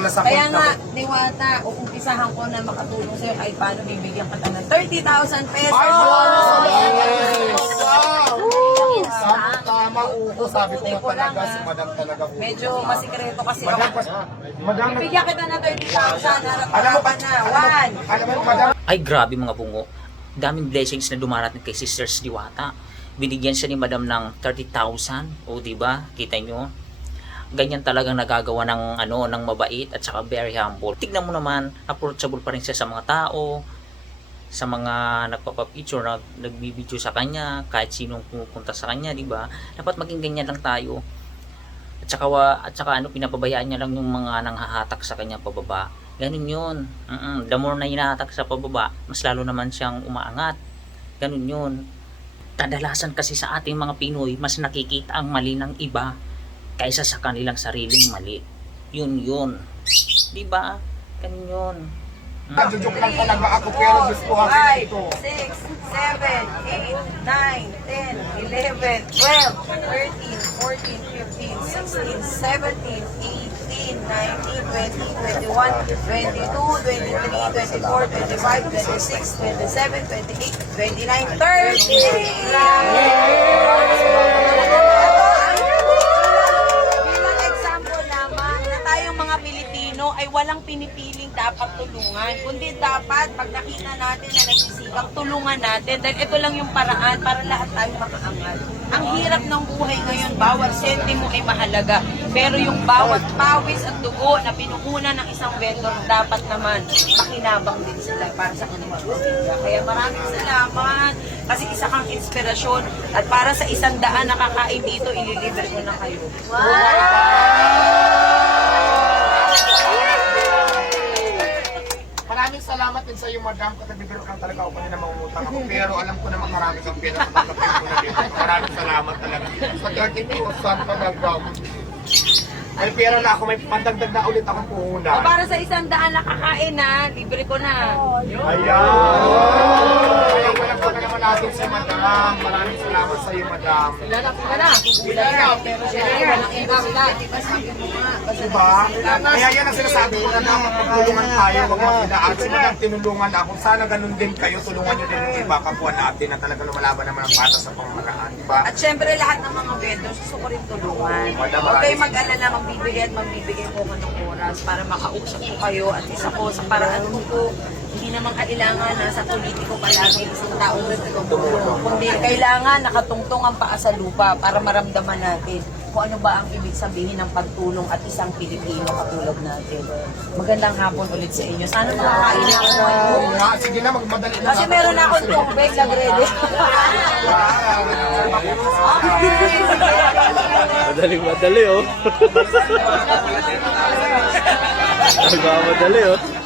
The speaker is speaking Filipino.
Kaya nga, ako. Diwata, uumpisahan ko na makatulong sa'yo kahit paano bibigyan ka ng 30,000 pesos. Ay! Tama, tama, oo. Sabi ko nga talaga, si Madam talaga. oo. Medyo masikreto kasi Madam, ako. pas- Madam, Bibigyan kita ng 30,000. Harap alam mo, ka na. One. alam mo, Madam, Ay, grabe mga bungo. Daming blessings na dumarating kay Sisters Diwata. Binigyan siya ni Madam ng 30,000. O, di ba? Kita nyo? Ganyan talagang nagagawa ng ano ng mabait at saka very humble. Tignan mo naman, approachable pa rin siya sa mga tao, sa mga nagpapapicture, nag, nagbibideo sa kanya, kahit sinong pumupunta sa kanya, di ba? Dapat maging ganyan lang tayo. At saka, at saka ano, pinapabayaan niya lang yung mga nanghahatak sa kanya pababa. Ganun yun. Mm-mm. The more na hinahatak sa pababa, mas lalo naman siyang umaangat. Ganun yun. Kadalasan kasi sa ating mga Pinoy, mas nakikita ang mali ng iba kaysa sa kanilang sariling mali. Yun yun. Di ba? Ganun yun. Mm. Jojoke lang talaga ako pero gusto ko ito. six, seven, eight, nine, ten, eleven, twelve, thirteen, fourteen, fifteen, sixteen, seventeen, eighteen, nineteen, twenty, twenty-one, twenty-two, twenty-three, twenty-four, twenty-five, twenty-six, twenty-seven, twenty-eight, twenty-nine, thirty! Bilang walang pinipiling dapat tulungan. Kundi dapat pag nakita natin na nagsisikap, tulungan natin. Dahil ito lang yung paraan para lahat tayo makaangat. Ang hirap ng buhay ngayon, bawat sentimo ay mahalaga. Pero yung bawat pawis at dugo na pinuhunan ng isang vendor, dapat naman makinabang din sila para sa kanilang pamilya. Kaya maraming salamat kasi isa kang inspirasyon at para sa isang daan na kakain dito, ililibre ko na kayo. Maraming salamat din sa iyo, Madam. Katagibiro lang talaga ako kanina mangungutang ako. Pero alam ko naman marami kang pera sa pagkapin ko na dito. Maraming salamat talaga. Sa 30,000 talaga. May pera na ako, may pandagdag na ulit akong O puhunan. para sa isang daan na kakain na, libre ko na. Ayan! Kaya walang ka naman natin si Madam. Maraming salamat sa iyo, Madam. Kilala ko na. Kilala. Pero syempre, walang ibang lahat. Di ba sabi mo nga? Diba? Kaya yan ang sinasabi ko na dapat magtulungan tayo, huwag magpinaan. Si Madam, tinulungan ako. Sana ganun din kayo, tulungan nyo din yung iba kapwa natin na talaga lumalaban naman ang patas sa pamamaraan. Diba? At syempre lahat ng mga vendors gusto ko rin tulungan. Madam, Huwag kayo mag-alala, magbibigay at magbibigay ko ng oras para makausap ko kayo at isa ko sa paraan ko hindi naman kailangan nasa politiko palagi isang taong tumulong. Kundi kailangan nakatungtong ang paa sa lupa para maramdaman natin kung ano ba ang ibig sabihin ng pagtulong at isang Pilipino katulad natin. Magandang hapon ulit sa inyo. Sana makakain na ako ngayon. Oo nga, sige na, magmadali na. Kasi meron na akong tubig na ready. Madali, madali oh. Nagmamadali oh.